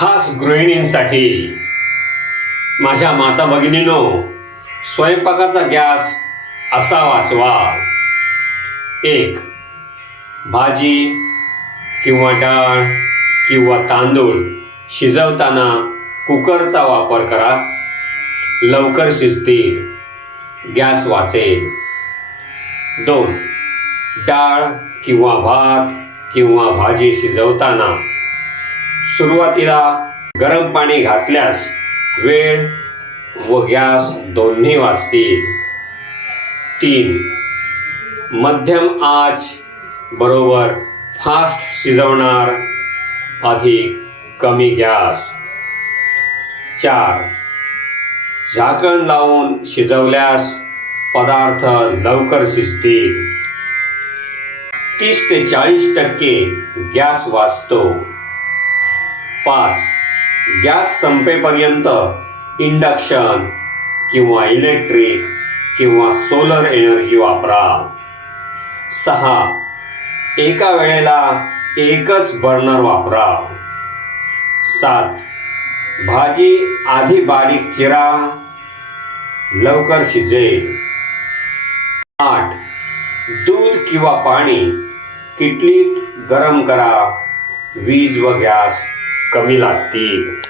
खास गृहिणींसाठी माझ्या माता भगिनींनो, स्वयंपाकाचा गॅस असा वाचवा. 1. भाजी किंवा डाळ किंवा तांदूळ शिजवताना कुकरचा वापर करा. लवकर शिजतील, गॅस वाचेल. 2. डाळ किंवा भात किंवा भाजी शिजवताना सुरुवातीला गरम पाणी घातल्यास वेळ व गॅस दोन्ही वाचतील. 3. मध्यम आच बरोबर फास्ट शिजवणार, अधिक कमी गॅस. 4. झाकण लावून शिजवल्यास पदार्थ लवकर शिजतील. 30 ते 40% गॅस वाचतो. 5. गॅस संपेपर्यंत इंडक्शन किंवा इलेक्ट्रिक किंवा सोलर एनर्जी वापरा. 6. एका वेळेला एकच बर्नर वापरा. 7. भाजी आधी बारीक चिरा, लवकर शिजेल. 8. दूध किंवा पाणी किटलीत गरम करा, वीज व गॅस कमी लागतील.